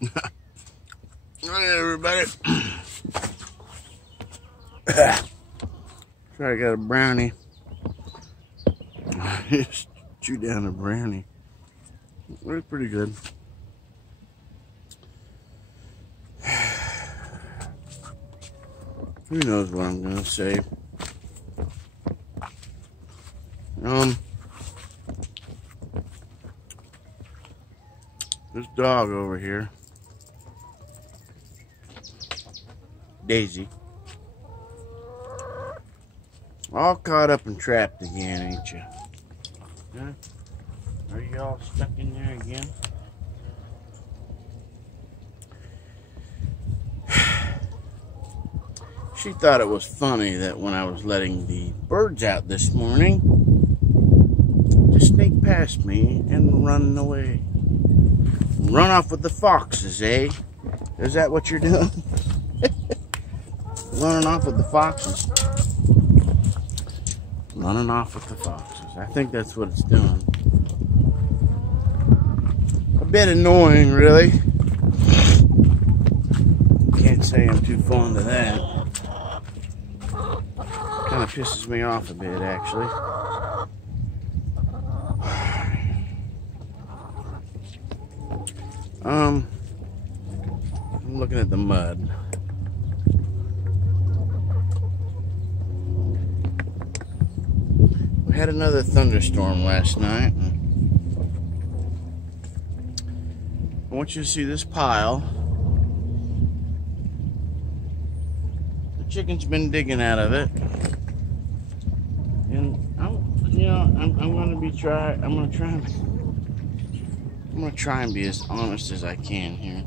Hey everybody. Sorry, I got a brownie. Just chew down a brownie. It was pretty good. Who knows what I'm gonna say? This dog over here, Daisy, all caught up and trapped again, ain't you? Huh? Are you all stuck in there again? She thought it was funny that when I was letting the birds out this morning, to sneak past me and run away. Run off with the foxes, eh? Is that what you're doing? Running off with the foxes. Running off with the foxes. I think that's what it's doing. A bit annoying, really. Can't say I'm too fond of that. Kind of pisses me off a bit, actually. I'm looking at the mud. We had another thunderstorm last night. I want you to see this pile. The chicken's been digging out of it, and I'm gonna try and be as honest as I can here.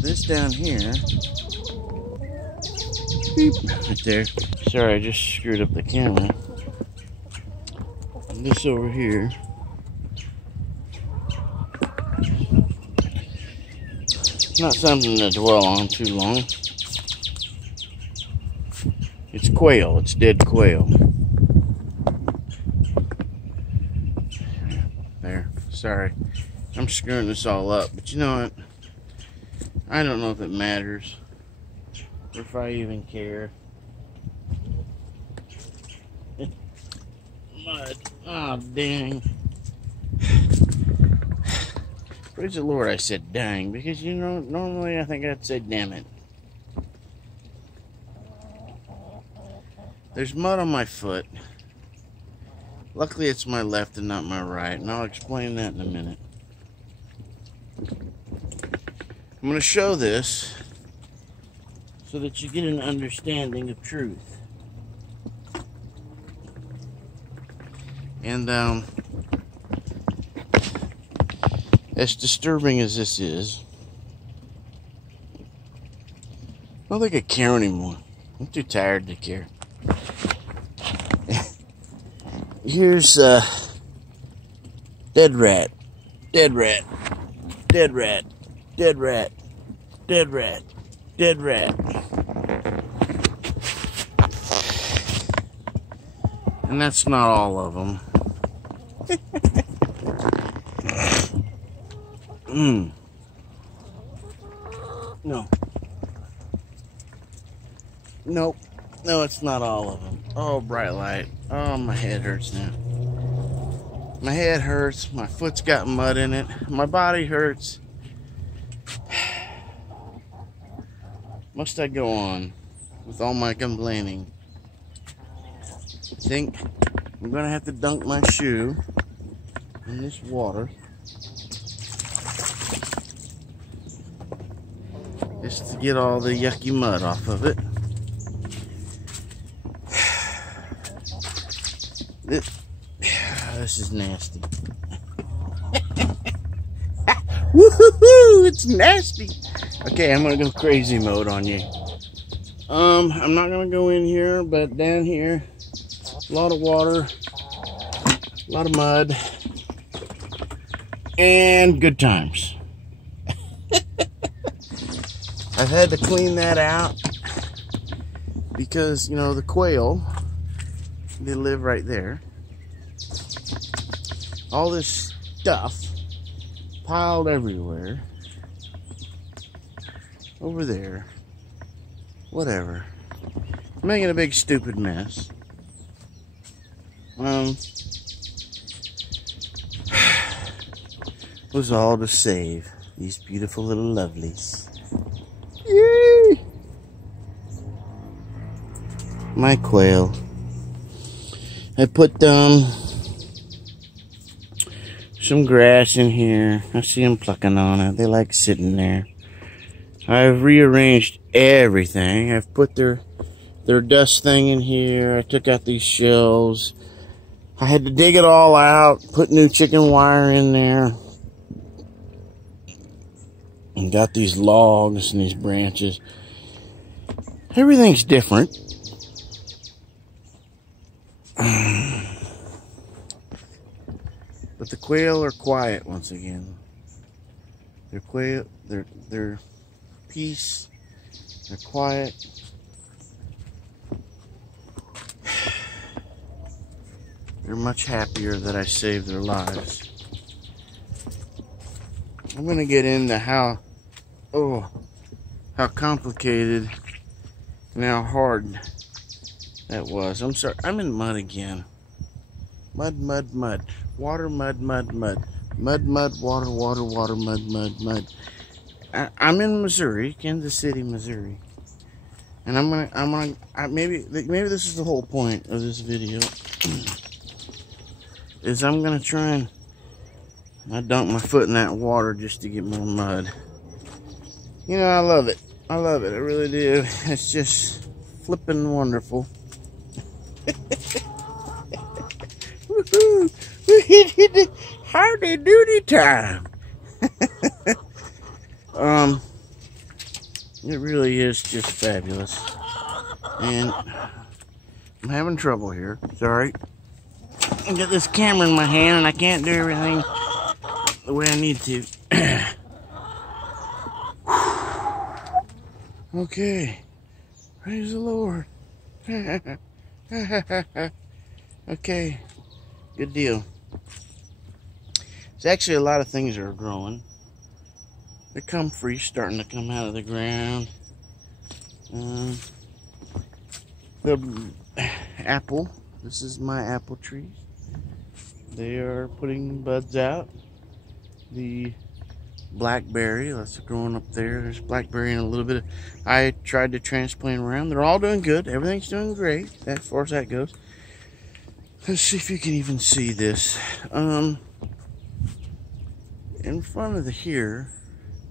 This down here, beep, right there. Sorry, I just screwed up the camera. And this over here, it's not something to dwell on too long. It's quail. It's dead quail. There. Sorry. I'm screwing this all up. But you know what? I don't know if it matters. Or if I even care. Mud. Oh, dang. Praise the Lord I said dang. Because, you know, normally I think I'd say damn it. There's mud on my foot. Luckily it's my left and not my right, and I'll explain that in a minute. I'm going to show this so that you get an understanding of truth. And as disturbing as this is, I don't think I care anymore. I'm too tired to care. Here's dead rat, dead rat, dead rat, dead rat, dead rat, dead rat. And that's not all of them. No. Nope. No, it's not all of them. Oh, bright light. Oh, my head hurts now. My head hurts. My foot's got mud in it. My body hurts. Must I go on with all my complaining? I think I'm going to have to dunk my shoe in this water. Just to get all the yucky mud off of it. This is nasty. Woohoo! It's nasty. Okay, I'm gonna go crazy mode on you. I'm not gonna go in here, but down here, a lot of water, a lot of mud, and good times. I've had to clean that out because, you know, the quail, they live right there. All this stuff piled everywhere. Over there. Whatever. Making a big stupid mess. Was all to save these beautiful little lovelies. Yay! My quail. I put some grass in here. I see them plucking on it. They like sitting there. I've rearranged everything. I've put their dust thing in here. I took out these shelves. I had to dig it all out, put new chicken wire in there. And got these logs and these branches. Everything's different. But the quail are quiet once again. They're peace. They're quiet. They're much happier that I saved their lives. I'm gonna get into how complicated and how hard that was. I'm sorry, I'm in mud again. Mud, mud, mud. Water, mud, mud, mud. Mud, mud, water, water, water, mud, mud, mud. I'm in Missouri, Kansas City, Missouri. And maybe this is the whole point of this video. Is I'm gonna try and dunk my foot in that water just to get more mud. You know, I love it. I love it. I really do. It's just flippin' wonderful. Woohoo! Howdy doody time. It really is just fabulous. And I'm having trouble here. Sorry. I got this camera in my hand and I can't do everything the way I need to. Okay. Praise the Lord. Okay. Good deal. There's actually a lot of things that are growing. They're comfrey, starting to come out of the ground. The apple. This is my apple trees. They are putting buds out. The blackberry, that's growing up there. There's blackberry and a little bit of, I tried to transplant around. They're all doing good. Everything's doing great as far as that goes. Let's see if you can even see this. In front of here,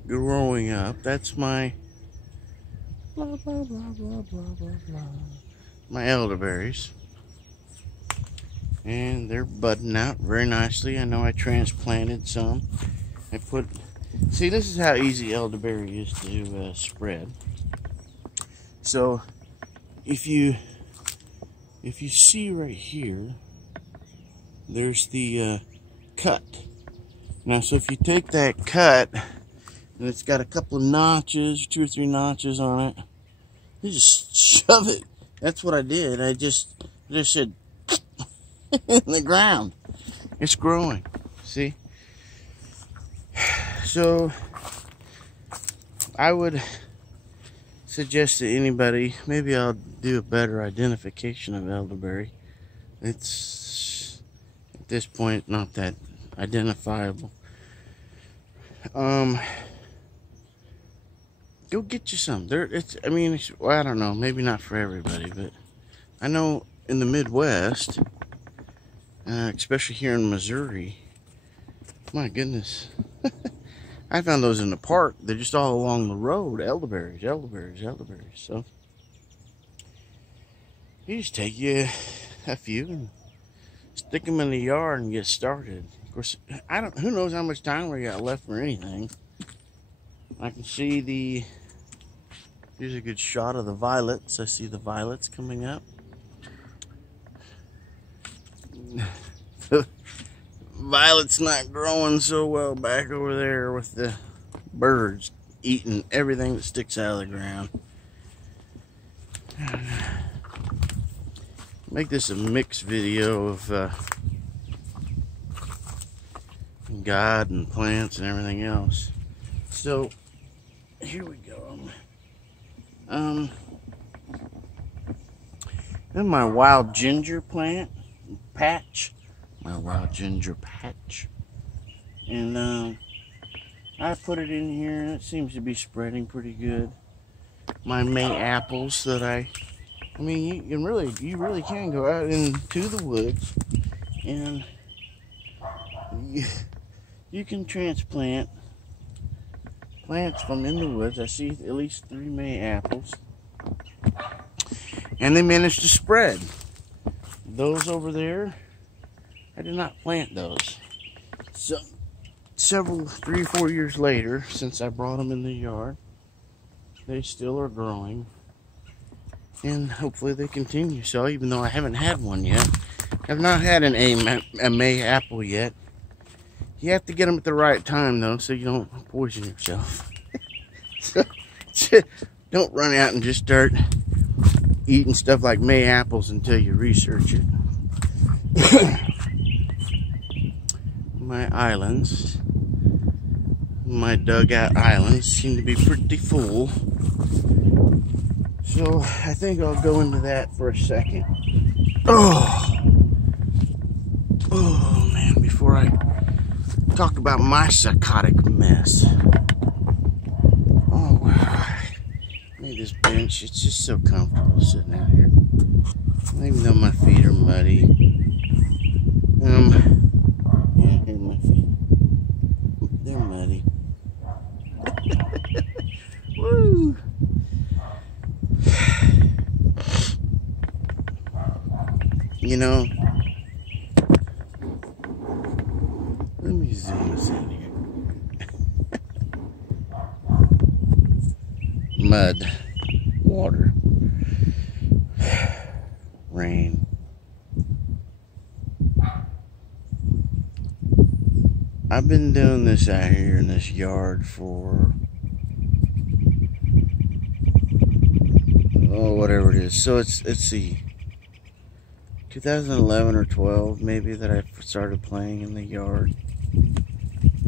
growing up, that's my blah blah blah blah blah blah blah. My elderberries. And they're budding out very nicely. I know I transplanted some. See, this is how easy elderberry is to spread. So, if you see right here, there's the cut. Now, so if you take that cut, and it's got a couple of notches, 2 or 3 notches on it, you just shove it. That's what I did. I just said in the ground. It's growing. See? So I would suggest to anybody, maybe I'll do a better identification of elderberry. It's at this point not that identifiable. Go get you some. Well, I don't know, maybe not for everybody, but I know in the Midwest, especially here in Missouri, my goodness, I found those in the park. They're just all along the road. Elderberries, elderberries, elderberries. So you just take you a few and stick them in the yard and get started. Of course, who knows how much time we got left for anything. I can see here's a good shot of the violets. I see the violets coming up. The violet's not growing so well back over there with the birds eating everything that sticks out of the ground. Make this a mixed video of God and plants and everything else. So here we go. Then my wild ginger plant patch, and I put it in here, and it seems to be spreading pretty good. My May apples that I mean, you really can go out into the woods, and you can transplant plants from in the woods. I see at least 3 May apples, and they managed to spread. Those over there, I did not plant those. So 3 or 4 years later, since I brought them in the yard, they still are growing, and hopefully they continue. So even though I haven't had one yet, I've not had a May apple yet. You have to get them at the right time though, so you don't poison yourself. So don't run out and just start eating stuff like May apples until you research it. My islands, my dugout islands seem to be pretty full. So I think I'll go into that for a second. Oh man, before I talk about my psychotic mess. Oh wow, I made this bench. It's just so comfortable sitting out here. Even though my feet are muddy. Yeah, here's my feet. They're muddy. Woo! You know, let me zoom this in here. Mud, water, rain. I've been doing this out here in this yard for, oh, whatever it is. So let's see, 2011 or 12 maybe that I started playing in the yard.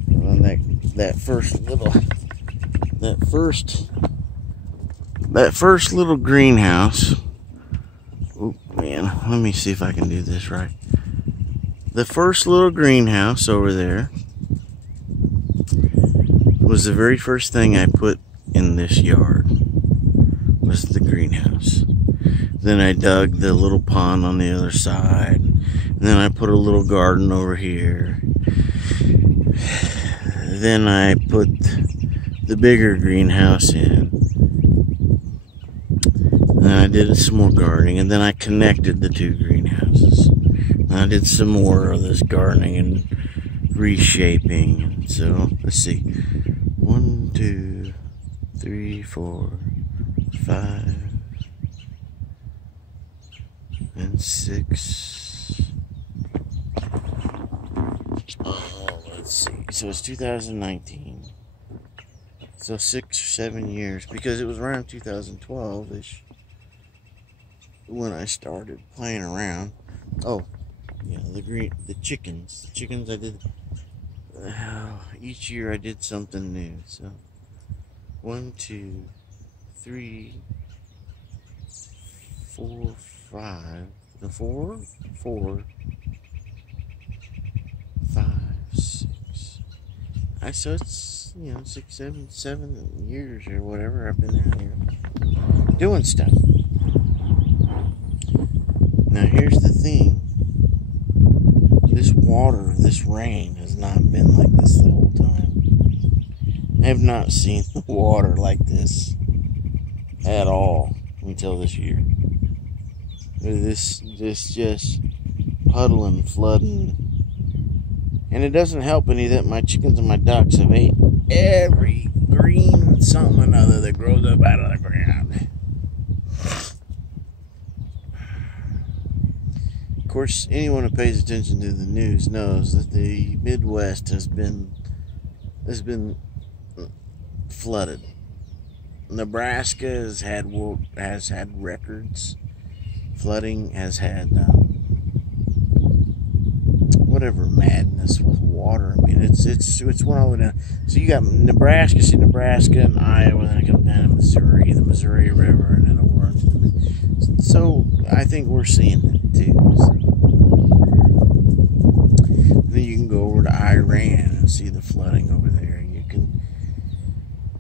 And that first little greenhouse. Oh man, let me see if I can do this right. The first little greenhouse over there was the very first thing I put in this yard, was the greenhouse. Then I dug the little pond on the other side, and then I put a little garden over here. Then I put the bigger greenhouse in, and then I did some more gardening, and then I connected the 2 greenhouses. And I did some more of this gardening and reshaping. So let's see, 1, 2, 3, 4, 5, and 6. Oh, let's see. So it's 2019. So 6 or 7 years, because it was around 2012-ish when I started playing around. Oh, yeah, the chickens. The chickens I did. Each year I did something new. So 1, 2, 3, 4, 5. The 4, 5, 6. So it's, you know, 6, 7 years or whatever I've been out here doing stuff. Now here's the thing. This water, this rain has not been like this the whole time. I have not seen the water like this at all until this year. This just puddling, flooding. And it doesn't help any that my chickens and my ducks have ate every green something or another that grows up out of the ground. Of course, anyone who pays attention to the news knows that the Midwest has been flooded. Nebraska has had records. Flooding has had what whatever madness with water. I mean, it's one over down. So you got Nebraska, see Nebraska and Iowa, then it comes down to Missouri, the Missouri River, and then over into the, so I think we're seeing that too. So. Then you can go over to Iran and see the flooding over there.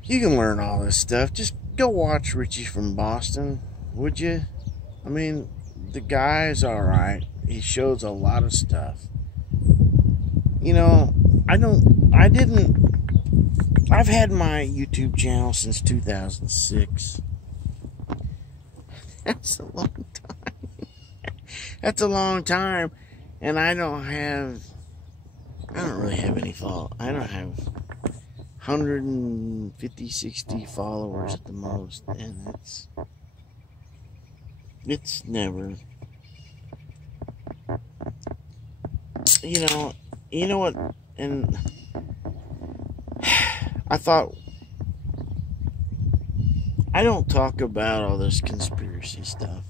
You can learn all this stuff. Just go watch Richie from Boston, would you? I mean, the guy's alright. He shows a lot of stuff. You know, I've had my YouTube channel since 2006. That's a long time. That's a long time. And I don't really have any fault. I don't have 150, 60 followers at the most. And it's never, you know what, and I thought, I don't talk about all this conspiracy stuff.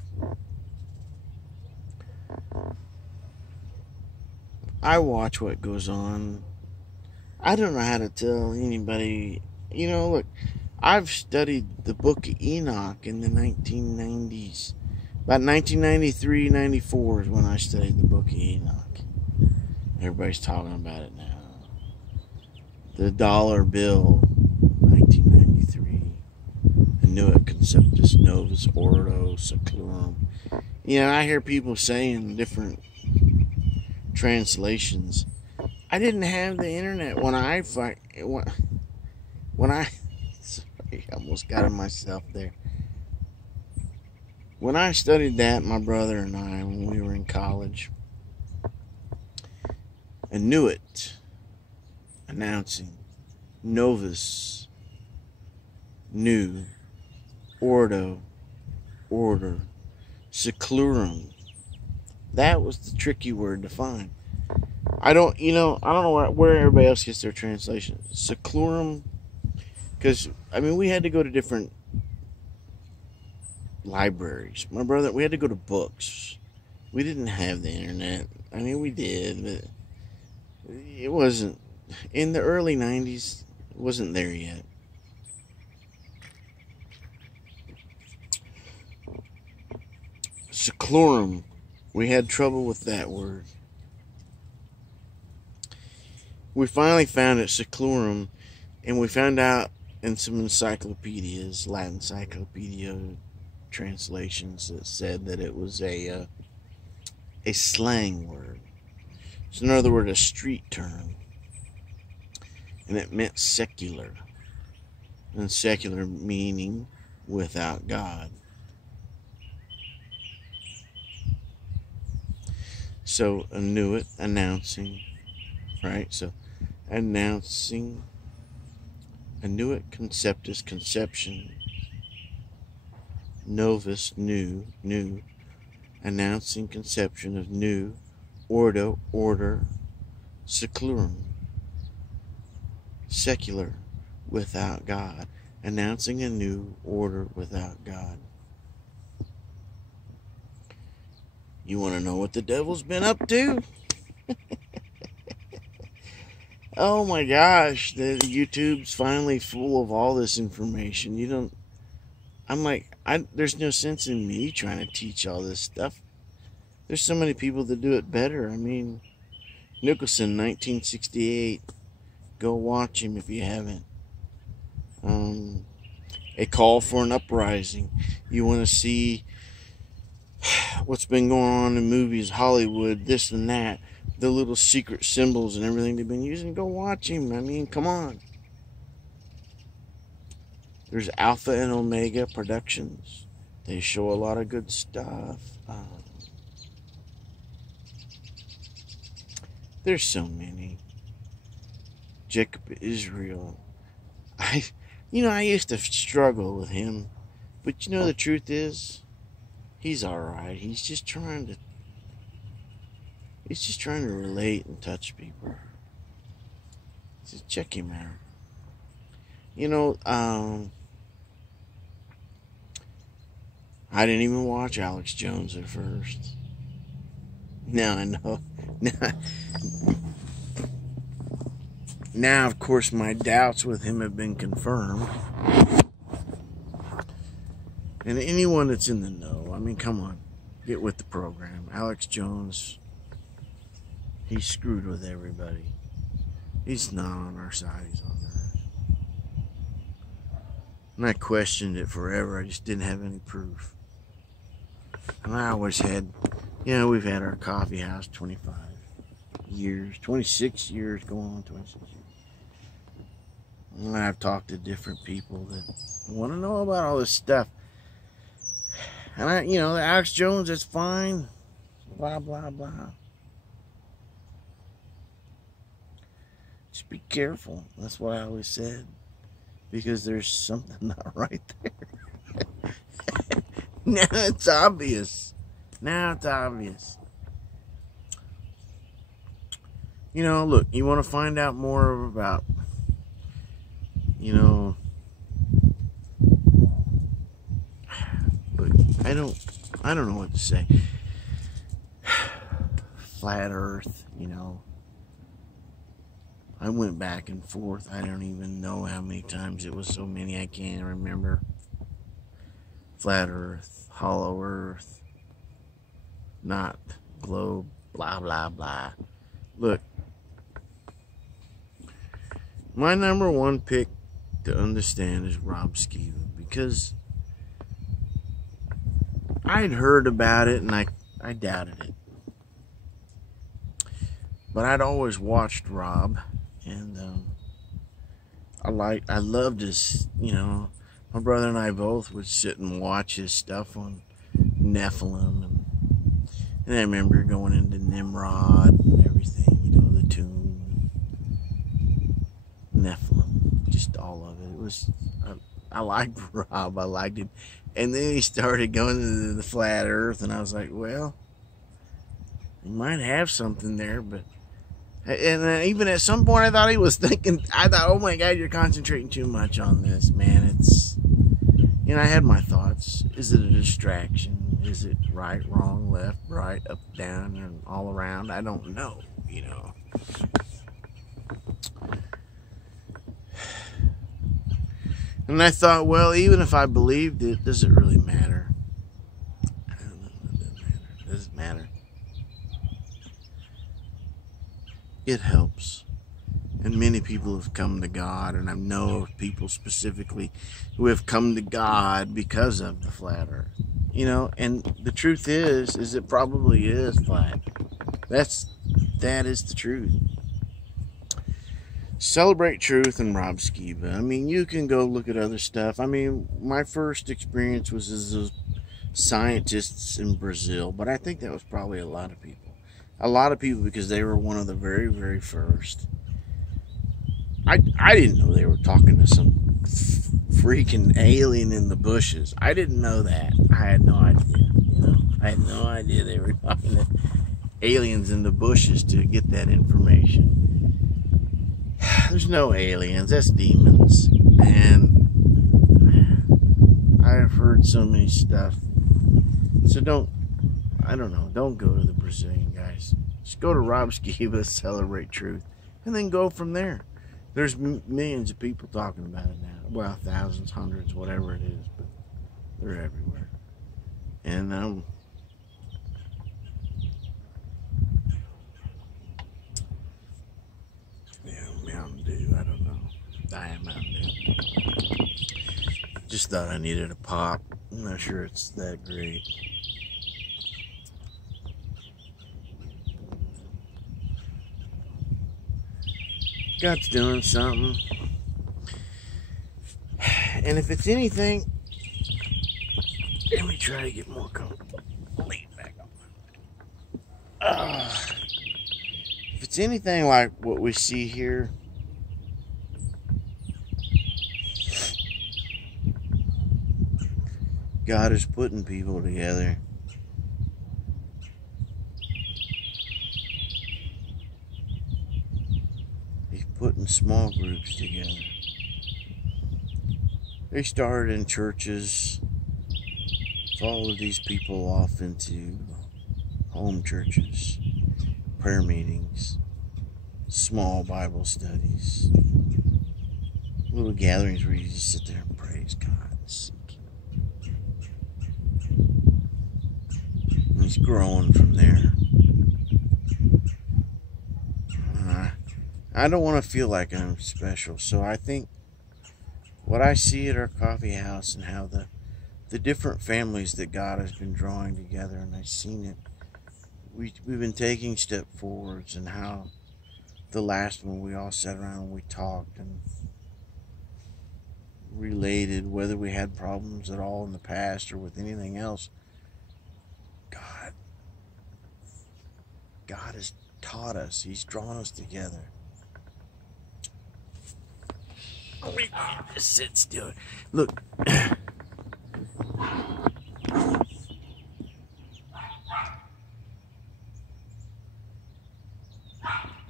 I watch what goes on. I don't know how to tell anybody, look, I've studied the book of Enoch in the 1990s. About 1993, 94 is when I studied the book of Enoch. Everybody's talking about it now. The dollar bill, 1993. Annuit conceptus novus ordo seclorum. I hear people saying different translations. I didn't have the internet when I sorry, I almost got it myself there. When I studied that, my brother and I, when we were in college, Annuit, announcing, novus, new, ordo, order, seclorum. That was the tricky word to find. I don't know where everybody else gets their translation. Seclorum, because, we had to go to different libraries. My brother, we had to go to books. We didn't have the internet. We did, but it wasn't, in the early 90s, it wasn't there yet. Seclorum, we had trouble with that word. We finally found it, seclorum, and we found out in some encyclopedias, Latin encyclopedia translations, that said that it was a slang word. So in other words, a street term, and it meant secular, and secular meaning without God. So Annuit, announcing, right? So announcing, Annuit conceptus, conception, novus, new, announcing conception of new, ordo, order, seclorum, secular, without God, announcing a new order without God. You want to know what the devil's been up to? Oh my gosh, the YouTube's finally full of all this information. There's no sense in me trying to teach all this stuff. There's so many people that do it better. Nicholson, 1968. Go watch him if you haven't. A Call for an Uprising. You want to see what's been going on in movies, Hollywood, this and that, the little secret symbols and everything they've been using. Go watch him. Come on. There's Alpha and Omega Productions. They show a lot of good stuff. There's so many. Jacob Israel. I used to struggle with him, but the truth is, he's alright. He's just trying to relate and touch people. Just check him out. I didn't even watch Alex Jones at first. Now I know. Now, of course, my doubts with him have been confirmed. And anyone that's in the know, I mean, come on, get with the program. Alex Jones, he's screwed with everybody. He's not on our side, he's on theirs. And I questioned it forever, I just didn't have any proof. And I always had, we've had our coffee house 25 years, 26 years, going on 26 years. And I've talked to different people that want to know about all this stuff. And Alex Jones, that's fine. Blah, blah, blah. Just be careful. That's what I always said. Because there's something not right there. Now it's obvious. Look, you want to find out more about, look, I don't know what to say. Flat Earth, I went back and forth. I don't even know how many times. It was so many I can't remember. Flat Earth, hollow Earth, not globe, blah, blah, blah. Look, my number one pick to understand is Rob Skiba, because I'd heard about it and I doubted it. But I'd always watched Rob, and I loved his, my brother and I both would sit and watch his stuff on Nephilim, and I remember going into Nimrod and everything, the tomb, Nephilim, just all of it. It was, I liked Rob, I liked him. And then he started going to the flat earth, and I was like, well, he might have something there, but, and even at some point I thought he was thinking, oh my God, you're concentrating too much on this, man. It's, I had my thoughts. Is it a distraction? Is it right, wrong, left, right, up, down, and all around? I don't know, And I thought, well, even if I believed it, does it really matter? I don't know. It doesn't matter. It helps. And many people have come to God, and I know of people specifically who have come to God because of the flat earth. And the truth is it probably is flat. That is the truth. Celebrate Truth and Rob Skiba. I mean, you can go look at other stuff. I mean, my first experience was as those scientists in Brazil, but I think that was probably a lot of people. A lot of people, because they were one of the very, very first. I didn't know they were talking to some freaking alien in the bushes. I didn't know that. I had no idea. I had no idea they were talking to aliens in the bushes to get that information. There's no aliens, that's demons. And I've heard so many stuff. So don't go to the Brazilian guys. Just go to Rob Skiba, Celebrate Truth, and then go from there. There's millions of people talking about it now. Well, thousands, hundreds, whatever it is, but they're everywhere. And Mountain Dew, I don't know. Diet Mountain Dew. Just thought I needed a pop. I'm not sure it's that great. God's doing something. And if it's anything, let me try to get more comfortable. Lean back on. If it's anything like what we see here, God is putting people together. He's putting small groups together. They started in churches, followed these people off into home churches, prayer meetings, small Bible studies, little gatherings where you just sit there and praise God and seek Him. And He's growing from there. I don't want to feel like I'm special, so I think what I see at our coffee house and how the different families that God has been drawing together, and I've seen it. We've been taking step forwards, and how the last one we all sat around and we talked and related, whether we had problems at all in the past or with anything else. God has taught us. He's drawn us together. Just sit still. Look.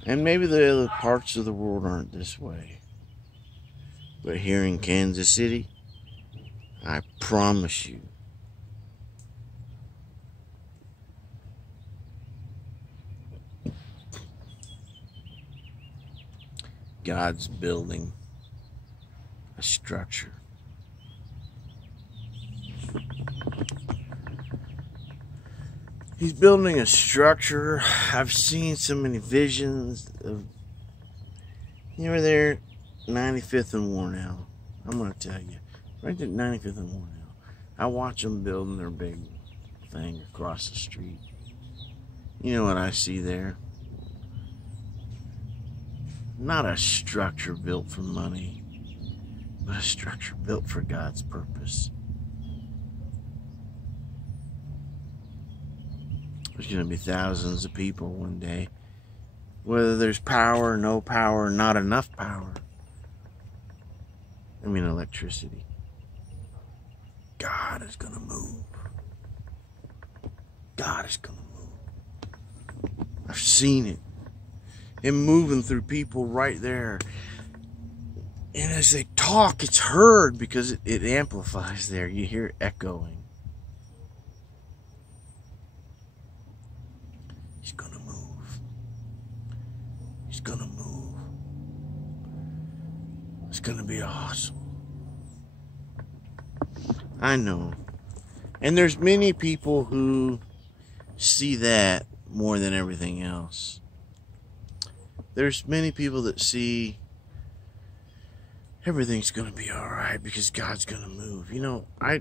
And maybe the other parts of the world aren't this way. But here in Kansas City, I promise you, God's building a structure. He's building a structure. I've seen so many visions of, you know, there, 95th and Warnell. I'm going to tell you, right at 95th and Warnell, I watch them building their big thing across the street. You know what I see there? Not a structure built for money, but a structure built for God's purpose. There's going to be thousands of people one day. Whether there's power, no power, not enough power. I mean electricity. God is going to move. God is going to move. I've seen it. Him moving through people right there. And as they talk, it's heard because it amplifies there. You hear it echoing. He's going to move. He's going to move. It's going to be awesome. I know. And there's many people who see that more than everything else. There's many people that see everything's going to be alright because God's going to move. You know, I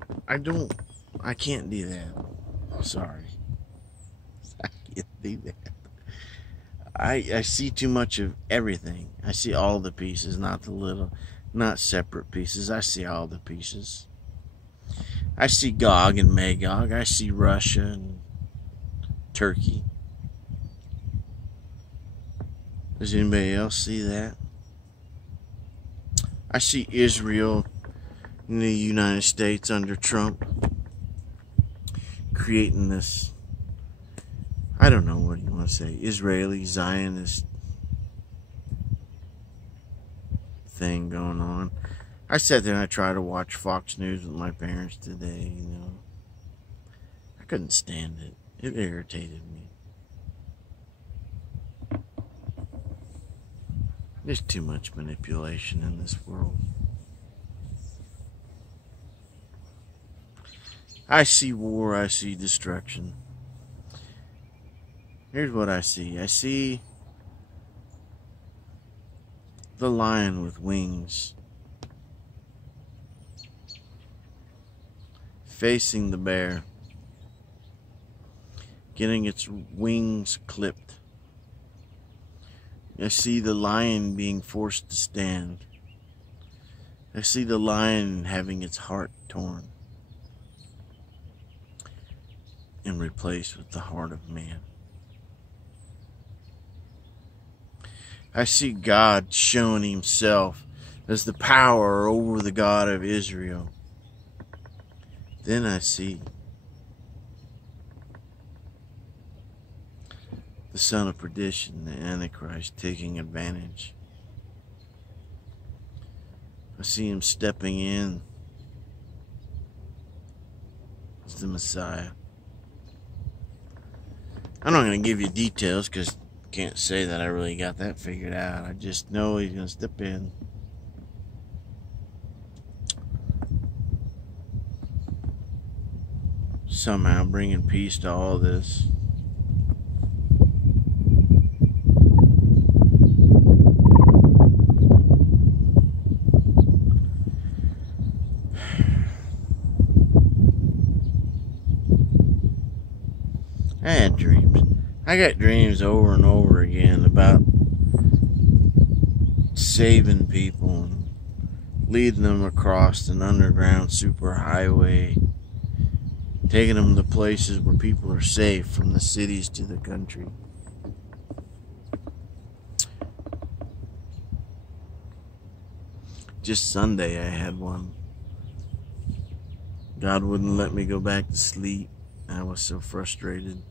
can't do that. I'm sorry. I can't do that. I see too much of everything. I see all the pieces, not the little, not separate pieces. I see all the pieces. I see Gog and Magog. I see Russia and Turkey. Does anybody else see that? I see Israel in the United States under Trump creating this, I don't know what you want to say, Israeli Zionist thing going on. I sat there and I tried to watch Fox News with my parents today, you know. I couldn't stand it. It irritated me. There's too much manipulation in this world. I see war, I see destruction. Here's what I see. I see the lion with wings facing the bear, getting its wings clipped. I see the lion being forced to stand. I see the lion having its heart torn and replaced with the heart of man. I see God showing himself as the power over the God of Israel. Then I see the son of perdition, the Antichrist, taking advantage. I see him stepping in as the Messiah. I'm not going to give you details because I can't say that I really got that figured out. I just know he's going to step in. Somehow bringing peace to all this. I had dreams. I got dreams over and over again about saving people and leading them across an underground superhighway, taking them to places where people are safe, from the cities to the country. Just Sunday I had one. God wouldn't let me go back to sleep. I was so frustrated.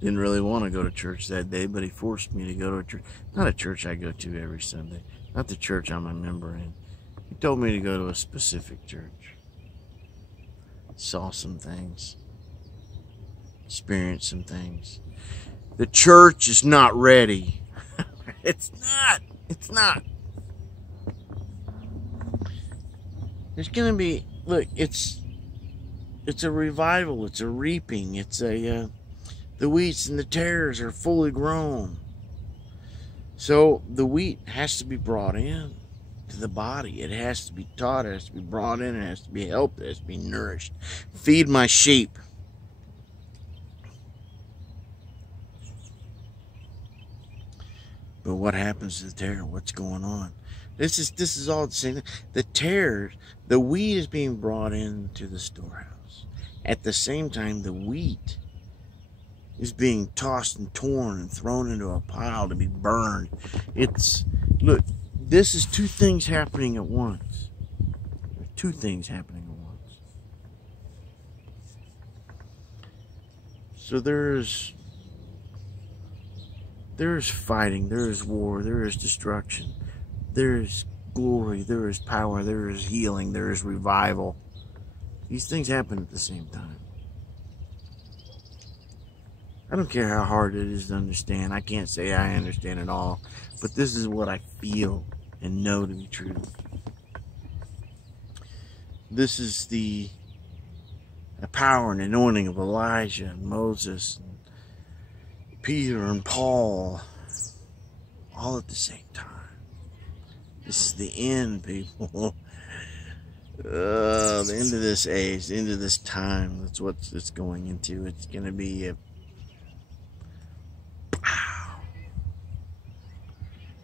Didn't really want to go to church that day, but he forced me to go to a church. Not a church I go to every Sunday. Not the church I'm a member in. He told me to go to a specific church. Saw some things. Experienced some things. The church is not ready. It's not. It's not. There's going to be, look, it's a revival. It's a reaping. It's a, the wheats and the tares are fully grown. So the wheat has to be brought in to the body. It has to be taught. It has to be brought in. It has to be helped. It has to be nourished. Feed my sheep. But what happens to the tare? What's going on? This is all the same thing. The tares, the wheat is being brought into the storehouse. At the same time, the wheat is being tossed and torn and thrown into a pile to be burned. Look, this is two things happening at once. There's two things happening at once. So there's fighting, there is war, there is destruction, there is glory, there is power, there is healing, there is revival. These things happen at the same time. I don't care how hard it is to understand. I can't say I understand it all, but this is what I feel and know to be true. This is the power and anointing of Elijah and Moses and Peter and Paul, all at the same time. This is the end, people. The end of this age, the end of this time. That's what it's going into. It's going to be a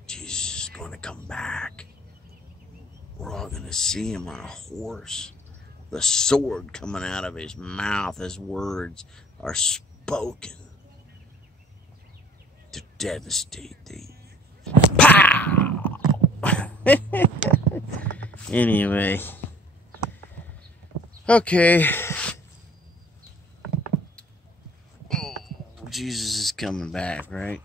Jesus is going to come back. We're all going to see him on a horse. The sword coming out of his mouth. His words are spoken to devastate thee. Pow! Anyway. Okay. Oh, Jesus is coming back, right?